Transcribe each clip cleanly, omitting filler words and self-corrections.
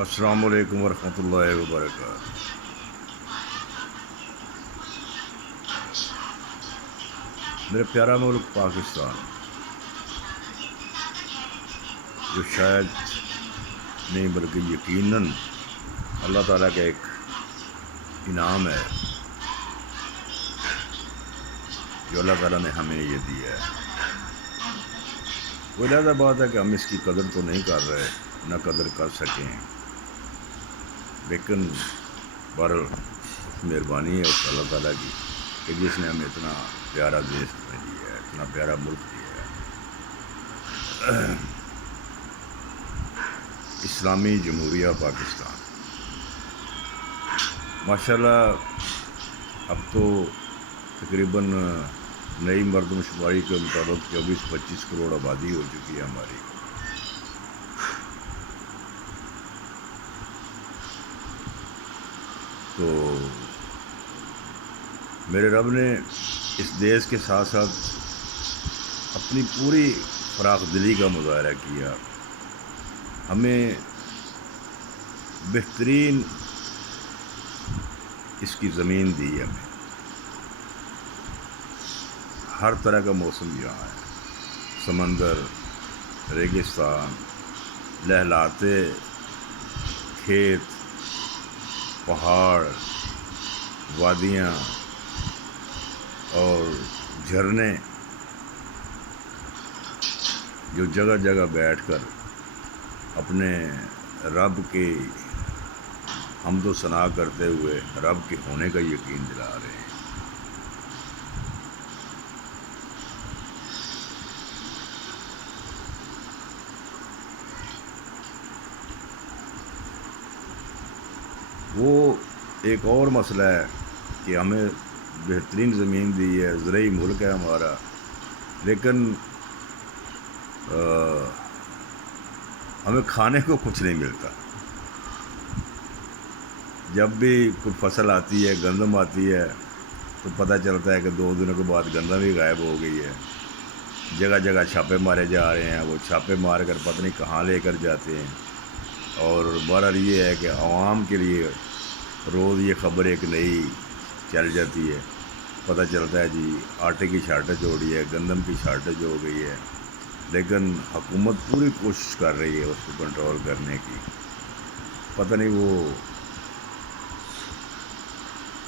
السلام علیکم ورحمۃ اللہ وبرکاتہ۔ میرا پیارا ملک پاکستان، جو شاید نہیں بلکہ یقیناً اللہ تعالیٰ کا ایک انعام ہے، جو اللہ تعالیٰ نے ہمیں یہ دیا ہے۔ وہ لہذا بات ہے کہ ہم اس کی قدر تو نہیں کر رہے، نہ قدر کر سکیں، لیکن مہربانی ہے اس اللہ تعالیٰ کی کہ جس نے ہمیں اتنا پیارا دیش ہمیں دیا ہے، اتنا پیارا ملک دیا ہے، اسلامی جمہوریہ پاکستان۔ ماشاءاللہ اب تو تقریباً نئی مردم شماری کے مطابق 24-25 کروڑ آبادی ہو چکی ہے ہماری۔ تو میرے رب نے اس دیش کے ساتھ ساتھ اپنی پوری فراخ دلی کا مظاہرہ کیا، ہمیں بہترین اس کی زمین دی، ہمیں ہر طرح کا موسم یہاں ہے، سمندر، ریگستان، لہلاتے کھیت، پہاڑ، وادیاں اور جھرنے، جو جگہ جگہ بیٹھ کر اپنے رب کی حمد و ثنا کرتے ہوئے رب کے ہونے کا یقین دلا رہے ہیں۔ وہ ایک اور مسئلہ ہے کہ ہمیں بہترین زمین دی ہے، زرعی ملک ہے ہمارا، لیکن ہمیں کھانے کو کچھ نہیں ملتا۔ جب بھی کوئی فصل آتی ہے، گندم آتی ہے، تو پتہ چلتا ہے کہ 2 دنوں کے بعد گندم بھی غائب ہو گئی ہے۔ جگہ جگہ چھاپے مارے جا رہے ہیں، وہ چھاپے مار کر پتہ نہیں کہاں لے کر جاتے ہیں۔ اور بہرحال یہ ہے کہ عوام کے لیے روز یہ خبر ایک نئی چل جاتی ہے، پتہ چلتا ہے جی آٹے کی شارٹیج ہو رہی ہے، گندم کی شارٹیج ہو گئی ہے، لیکن حکومت پوری کوشش کر رہی ہے اس کو کنٹرول کرنے کی۔ پتہ نہیں وہ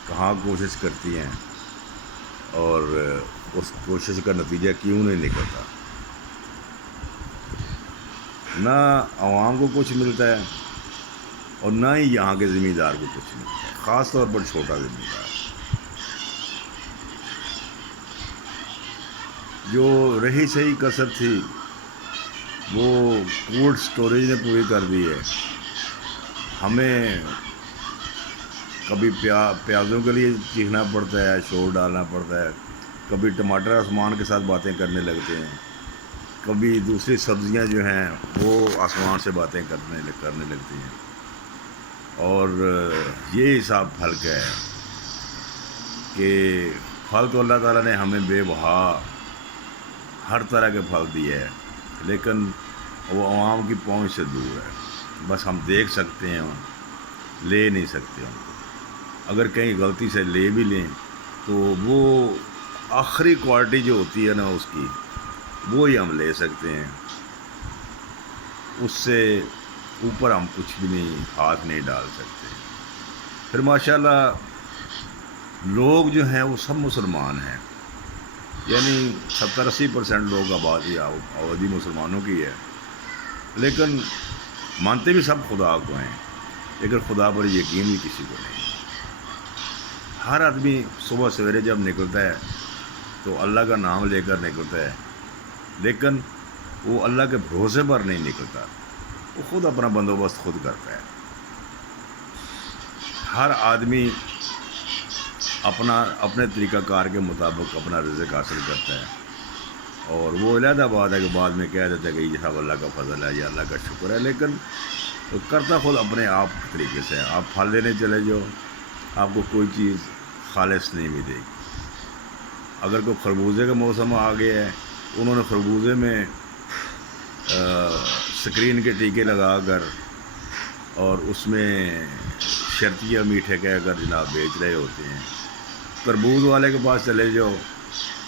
کہاں کوشش کرتی ہیں اور اس کوشش کا نتیجہ کیوں نہیں نکلتا۔ نہ عوام کو کچھ ملتا ہے اور نہ ہی یہاں کے زمیندار کو کچھ ملتا ہے، خاص طور پر چھوٹا زمیندار جو رہی سہی کسر تھی وہ کولڈ سٹوریج نے پوری کر دی ہے۔ ہمیں کبھی پیازوں کے لیے چیخنا پڑتا ہے، شور ڈالنا پڑتا ہے، کبھی ٹماٹر آسمان کے ساتھ باتیں کرنے لگتے ہیں، کبھی دوسری سبزیاں جو ہیں وہ آسمان سے باتیں کرنے لگتی ہیں۔ اور یہ حساب پھل کا ہے کہ پھل تو اللہ تعالیٰ نے ہمیں بے بہا ہر طرح کے پھل دیے ہیں، لیکن وہ عوام کی پہنچ سے دور ہے۔ بس ہم دیکھ سکتے ہیں، لے نہیں سکتے ان کو۔ اگر کہیں غلطی سے لے بھی لیں تو وہ آخری کوالٹی جو ہوتی ہے نا اس کی، وہی ہم لے سکتے ہیں، اس سے اوپر ہم کچھ بھی نہیں، ہاتھ نہیں ڈال سکتے۔ پھر ماشاءاللہ لوگ جو ہیں وہ سب مسلمان ہیں، یعنی 70-80% لوگ آبادی مسلمانوں کی ہے، لیکن مانتے بھی سب خدا کو ہیں، لیکن خدا پر یقین بھی کسی کو نہیں۔ ہر آدمی صبح سویرے جب نکلتا ہے تو اللہ کا نام لے کر نکلتا ہے، لیکن وہ اللہ کے بھروسے پر نہیں نکلتا، وہ خود اپنا بندوبست خود کرتا ہے۔ ہر آدمی اپنے طریقہ کار کے مطابق اپنا رزق حاصل کرتا ہے، اور وہ علیحدہ بات ہے کہ بعد میں کہہ دیتا ہے کہ یہ سب اللہ کا فضل ہے یا اللہ کا شکر ہے، لیکن کرتا خود اپنے آپ کے طریقے سے ہے۔ آپ پھل لینے چلے جاؤ، آپ کو کوئی چیز خالص نہیں ملے گی۔ اگر کوئی خربوزے کا موسم آ گیا ہے، انہوں نے خربوزے میں سکرین کے ٹیکے لگا کر اور اس میں شرطیہ میٹھے کہہ کر جناب بیچ رہے ہوتے ہیں۔ تربوز والے کے پاس چلے جاؤ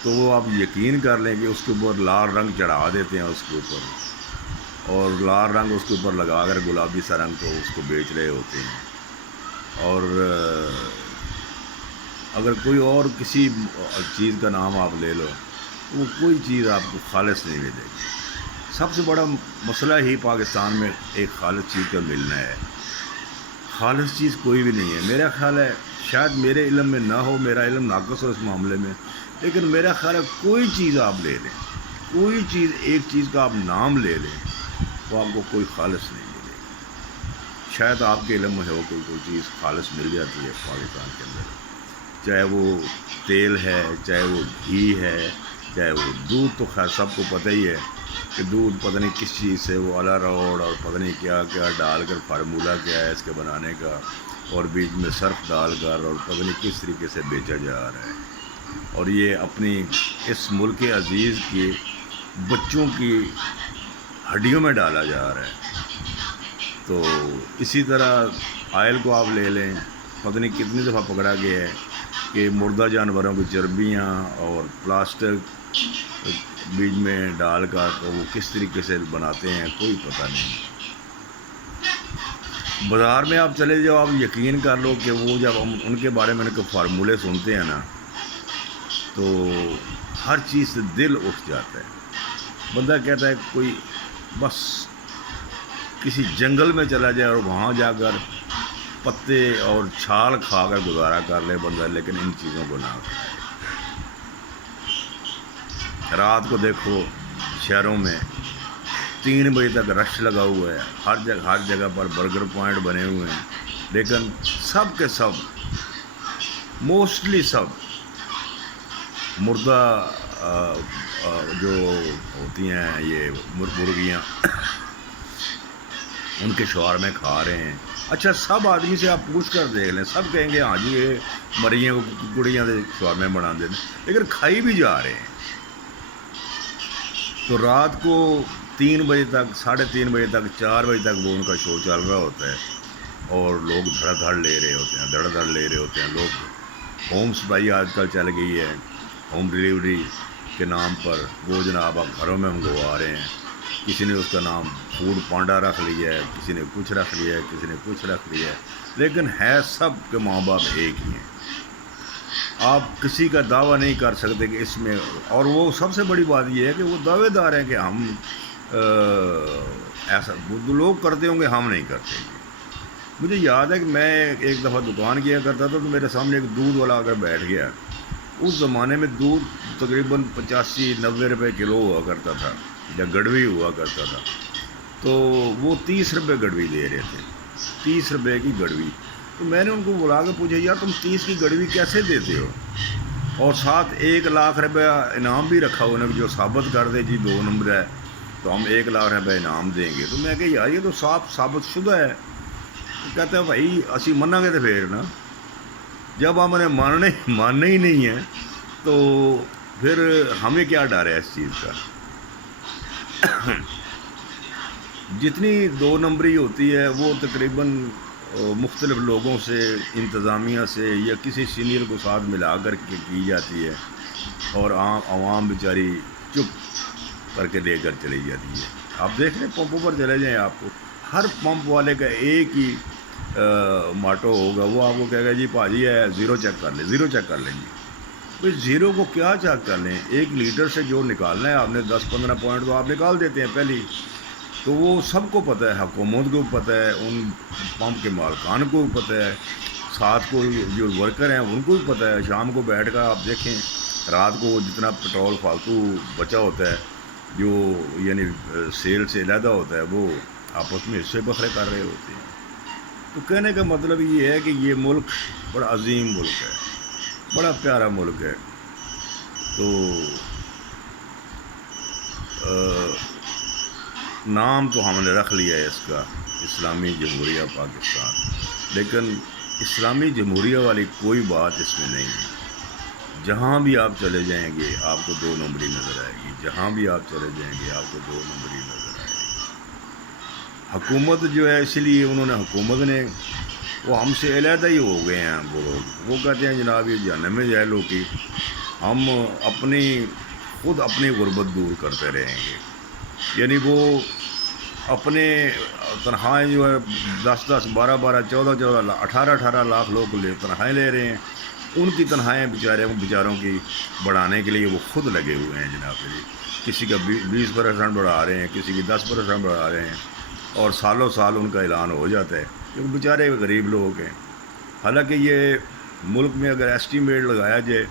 تو وہ آپ یقین کر لیں کہ اس کے اوپر لال رنگ چڑھا دیتے ہیں اس کے اوپر، اور لال رنگ اس کے اوپر لگا کر گلابی سا رنگ تو اس کو بیچ رہے ہوتے ہیں۔ اور اگر کوئی اور کسی چیز کا نام آپ لے لو تو وہ کوئی چیز آپ کو خالص نہیں ملے گی۔ سب سے بڑا مسئلہ ہی پاکستان میں ایک خالص چیز کا ملنا ہے۔ خالص چیز کوئی بھی نہیں ہے، میرا خیال ہے، شاید میرے علم میں نہ ہو، میرا علم ناقص ہو اس معاملے میں، لیکن میرا خیال ہے کوئی چیز آپ لے لیں، کوئی چیز، ایک چیز کا آپ نام لے لیں، وہ آپ کو کوئی خالص نہیں ملے گی۔ شاید آپ کے علم میں ہو کوئی چیز خالص مل جاتی ہے پاکستان کے اندر، چاہے وہ تیل ہے، چاہے وہ گھی ہے، چاہے وہ دودھ، تو خیر سب کو پتہ ہی ہے کہ دودھ پتہ نہیں کس چیز سے، وہ الا روڑ اور پتہ نہیں کیا کیا ڈال کر، فارمولہ کیا ہے اس کے بنانے کا، اور بیچ میں صرف ڈال کر، اور پتہ نہیں کس طریقے سے بیچا جا رہا ہے، اور یہ اپنی اس ملک عزیز کے بچوں کی ہڈیوں میں ڈالا جا رہا ہے۔ تو اسی طرح آئل کو آپ لے لیں، پتہ نہیں کتنی دفعہ پکڑا گیا ہے کہ مردہ جانوروں کی چربیاں اور پلاسٹک بیچ میں ڈال کر تو وہ کس طریقے سے بناتے ہیں کوئی پتہ نہیں۔ بازار میں آپ چلے جاؤ، آپ یقین کر لو کہ وہ جب ہم ان کے بارے میں فارمولے سنتے ہیں نا تو ہر چیز سے دل اٹھ جاتا ہے۔ بندہ کہتا ہے کوئی بس کسی جنگل میں چلا جائے اور وہاں جا کر پتے اور چھال کھا کر گزارا کر لے بندہ، لیکن ان چیزوں کو نہ کھائے۔ رات کو دیکھو شہروں میں 3 بجے تک رش لگا ہوا ہے، ہر جگہ پر برگر پوائنٹ بنے ہوئے ہیں، لیکن سب کے سب، موسٹلی سب مردہ جو ہوتی ہیں یہ مرغیاں، ان کے شورمے کھا رہے ہیں۔ اچھا، سب آدمی سے آپ پوچھ کر دیکھ لیں، سب کہیں گے ہاں جی یہ مریاں کڑیاں سے شورمے بنا دیتے، لیکن کھائی بھی جا رہے ہیں۔ تو رات کو 3 بجے تک، 3:30 بجے تک، 4 بجے تک وہ ان کا شو چل رہا ہوتا ہے، اور لوگ دھڑ لے رہے ہوتے ہیں، لوگ ہوم سپلائی آج کل چل گئی ہے، ہوم ڈیلیوری کے نام پر وہ جناب آپ گھروں میں منگوا رہے ہیں۔ کسی نے اس کا نام فوڈ پانڈا رکھ لیا ہے، کسی نے کچھ رکھ لیا ہے، کسی نے کچھ رکھ لیا ہے، لیکن ہے سب کے ماں باپ ایک ہی ہیں۔ آپ کسی کا دعویٰ نہیں کر سکتے کہ اس میں، اور وہ سب سے بڑی بات یہ ہے کہ وہ دعوے دار ہیں کہ ہم ایسا لوگ کرتے ہوں گے، ہم نہیں کرتے۔ مجھے یاد ہے کہ میں ایک دفعہ دکان کیا کرتا تھا تو میرے سامنے ایک دودھ والا آ کر بیٹھ گیا۔ اس زمانے میں دودھ تقریباً 85-90 روپے کلو ہوا کرتا تھا، یا گڑوی ہوا کرتا تھا، تو وہ 30 روپے گڑوی دے رہے تھے، 30 روپے کی گڑوی۔ تو میں نے ان کو بلا کے پوچھا، یار تم 30 کی گڑوی کیسے دیتے ہو؟ اور ساتھ 1 لاکھ روپیہ انعام بھی رکھا انہوں نے، جو ثابت کر دے جی 2 نمبر ہے تو ہم 1 لاکھ روپیہ انعام دیں گے۔ تو میں کہ یار یہ تو ثابت شدہ ہے۔ تو کہتے ہیں بھائی اسی منہ گے تو پھر نا، جب ہم نے ماننا ہی نہیں ہے تو پھر ہمیں کیا ڈر ہے اس چیز کا۔ جتنی 2 نمبری ہوتی ہے وہ تقریباً مختلف لوگوں سے، انتظامیہ سے یا کسی سینئر کو ساتھ ملا کر کے کی جاتی ہے، اور عوام بیچاری چپ کر کے لے کر چلی جاتی ہے۔ آپ دیکھ لیں پمپوں پر چلے جائیں، آپ کو ہر پمپ والے کا ایک ہی ماٹو ہوگا، وہ آپ کو کہے گا جی پاجی ہے زیرو چیک کر لیں، زیرو چیک کر لیں گے۔ تو زیرو کو کیا چیک کر لیں؟ 1 لیٹر سے جو نکالنا ہے آپ نے 10-15 پوائنٹ تو آپ نکال دیتے ہیں پہلی، تو وہ سب کو پتہ ہے، حکومت کو پتہ ہے، ان پمپ کے مالکان کو بھی پتہ ہے، ساتھ کو جو ورکر ہیں ان کو بھی پتہ ہے۔ شام کو بیٹھ کر آپ دیکھیں، رات کو جتنا پٹرول فالتو بچا ہوتا ہے، جو یعنی سیل سے علیحدہ ہوتا ہے، وہ آپس میں حصے بکھرے کر رہے ہوتے ہیں۔ تو کہنے کا مطلب یہ ہے کہ یہ ملک بڑا عظیم ملک ہے، بڑا پیارا ملک ہے۔ تو نام تو ہم نے رکھ لیا ہے اس کا، اسلامی جمہوریہ پاکستان، لیکن اسلامی جمہوریہ والی کوئی بات اس میں نہیں ہے۔ جہاں بھی آپ چلے جائیں گے آپ کو 2 نمبری نظر آئے گی، جہاں بھی آپ چلے جائیں گے آپ کو 2 نمبری نظر آئے گی۔ حکومت جو ہے اس لیے انہوں نے حکومت نے وہ ہم سے علیحدہ ہی ہو گئے ہیں. وہ لوگ وہ کہتے ہیں جناب یہ جہنم میں جائے لوگ کی ہم خود اپنی غربت دور کرتے رہیں گے. یعنی وہ اپنے تنخواہیں جو ہے 10 12 14 18 لاکھ لوگ تنخواہیں لے رہے ہیں. ان کی تنخواہیں بیچاروں کی بڑھانے کے لیے وہ خود لگے ہوئے ہیں جناب جی. کسی کا 20% بڑھا رہے ہیں, کسی کی 10% بڑھا رہے ہیں, اور سالوں سال ان کا اعلان ہو جاتا ہے کیونکہ بیچارے غریب لوگ ہیں. حالانکہ یہ ملک میں اگر ایسٹیمیٹ لگایا جائے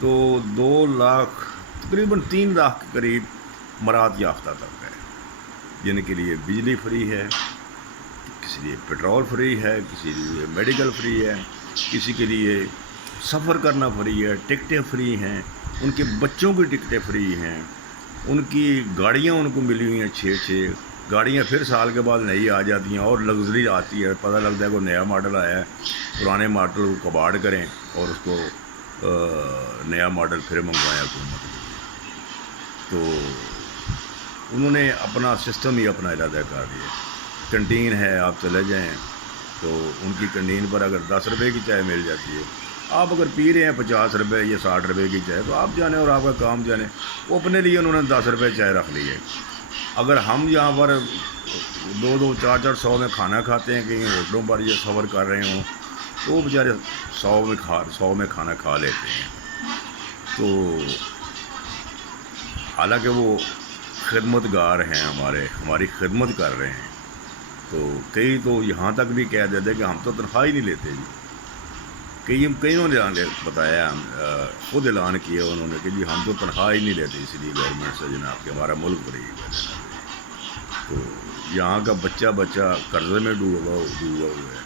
تو 2 لاکھ تقریباً 3 لاکھ کے قریب مراد یافتہ تک ہے, جن کے لیے بجلی فری ہے, کسی لیے پیٹرول فری ہے, کسی لیے میڈیکل فری ہے, کسی کے لیے سفر کرنا فری ہے, ٹکٹیں فری ہیں, ان کے بچوں کی ٹکٹیں فری ہیں, ان کی گاڑیاں ان کو ملی ہوئی ہیں 6 گاڑیاں پھر سال کے بعد نئی آ جاتی ہیں اور لگژری آتی ہے. پتہ لگتا ہے کوئی نیا ماڈل آیا ہے, پرانے ماڈل کو کباڑ کریں اور اس کو نیا ماڈل پھر منگوائیں حکومت کے لیے. تو انہوں نے اپنا سسٹم ہی اپنا علیحدہ کر دیا. کنٹین ہے, آپ چلے جائیں تو ان کی کنٹین پر اگر 10 روپے کی چائے مل جاتی ہے, آپ اگر پی رہے ہیں 50 روپے یا 60 روپے کی چائے تو آپ جانیں اور آپ کا کام جانیں. وہ اپنے لیے انہوں نے 10 روپے چائے رکھ لی ہے. اگر ہم یہاں پر 2 4 100 میں کھانا کھاتے ہیں کہیں ہوٹلوں پر یہ سفر کر رہے ہوں تو وہ بیچارے 100 میں کھانا کھا لیتے ہیں. تو حالانکہ وہ خدمت گار ہیں, ہماری خدمت کر رہے ہیں. تو کئی تو یہاں تک بھی کہہ دیتے کہ ہم تو تنخواہ ہی نہیں لیتے جی. کئیوں نے بتایا, خود اعلان کیا انہوں نے کہ جی ہم تو تنخواہ ہی نہیں لیتے اس لیے گورنمنٹ سے جناب کہ ہمارا ملک غریب ہے. تو یہاں کا بچہ قرضے میں ڈوبا ہوا ہے.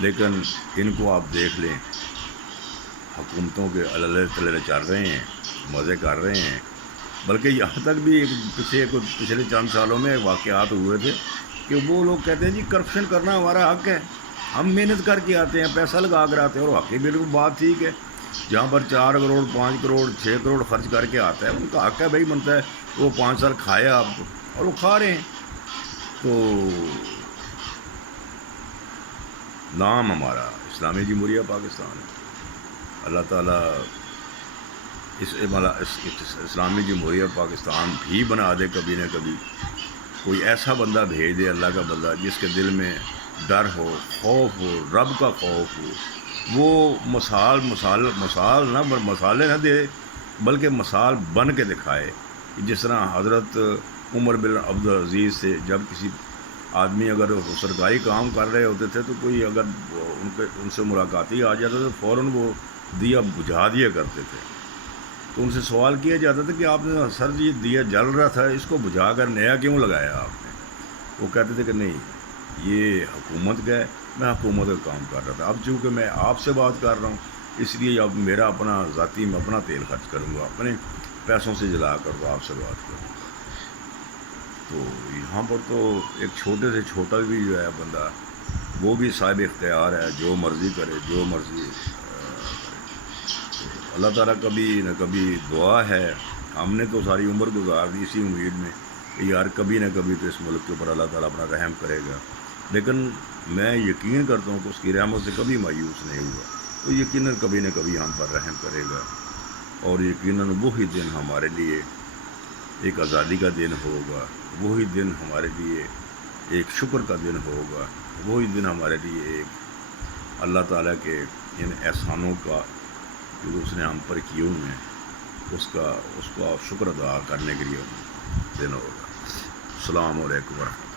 لیکن ان کو آپ دیکھ لیں, حکومتوں کے اللہ تلے چل رہے ہیں, مزے کر رہے ہیں. بلکہ یہاں تک بھی پچھلے چند سالوں میں واقعات ہوئے تھے کہ وہ لوگ کہتے ہیں جی کرپشن کرنا ہمارا حق ہے, ہم محنت کر کے آتے ہیں, پیسہ لگا کر آتے ہیں. اور واقعی بالکل بات ٹھیک ہے. جہاں پر 4 کروڑ 5 کروڑ 6 کروڑ خرچ کر کے آتا ہے ان کا حق ہے بھائی, بنتا ہے وہ 5 سال کھائے آپ کو, اور وہ کھا رہے ہیں. تو نام ہمارا اسلامی جمہوریہ پاکستان ہے. اللہ تعالیٰ اس اسلامی جمہوریہ پاکستان بھی بنا دے کبھی نہ کبھی. کوئی ایسا بندہ بھیج دے, اللہ کا بندہ, جس کے دل میں ڈر ہو, خوف ہو, رب کا خوف ہو. وہ مثال نہ مسالے نہ دے بلکہ مثال بن کے دکھائے. جس طرح حضرت عمر بن عبدالعزیز سے جب کسی آدمی اگر سرکاری کام کر رہے ہوتے تھے تو کوئی اگر ان سے ملاقاتی آ جاتا تو فوراً وہ دیا بجھا دیا کرتے تھے. تو ان سے سوال کیا جاتا تھا کہ آپ نے سر جی دیا جل رہا تھا, اس کو بجھا کر نیا کیوں لگایا آپ نے؟ وہ کہتے تھے کہ نہیں یہ حکومت کا ہے, میں حکومت کا کام کر رہا تھا. اب چونکہ میں آپ سے بات کر رہا ہوں اس لیے اب میرا اپنا ذاتی میں اپنا تیل خرچ کروں گا, اپنے پیسوں سے جلا کر آپ سے بات کروں گا. تو یہاں پر تو ایک چھوٹے سے چھوٹا بھی جو ہے بندہ وہ بھی صاحب اختیار ہے, جو مرضی کرے جو مرضی کرے. تو اللہ تعالیٰ کبھی نہ کبھی دعا ہے, ہم نے تو ساری عمر گزار دی اسی امید میں کہ یار کبھی نہ کبھی تو اس ملک کے اوپر اللہ تعالیٰ اپنا رحم کرے گا. لیکن میں یقین کرتا ہوں کہ اس کی رحمت سے کبھی مایوس نہیں ہوا. تو یقیناً کبھی نہ کبھی ہم پر رحم کرے گا, اور یقیناً وہی دن ہمارے لیے ایک آزادی کا دن ہوگا, وہی دن ہمارے لیے ایک شکر کا دن ہوگا, وہی دن ہمارے لیے ایک اللہ تعالیٰ کے ان احسانوں کا جو اس نے ہم پر کیے ہوئے ہیں اس کا شکر ادا کرنے کے لیے دن ہوگا. السلام علیکم ورحمۃ اللہ.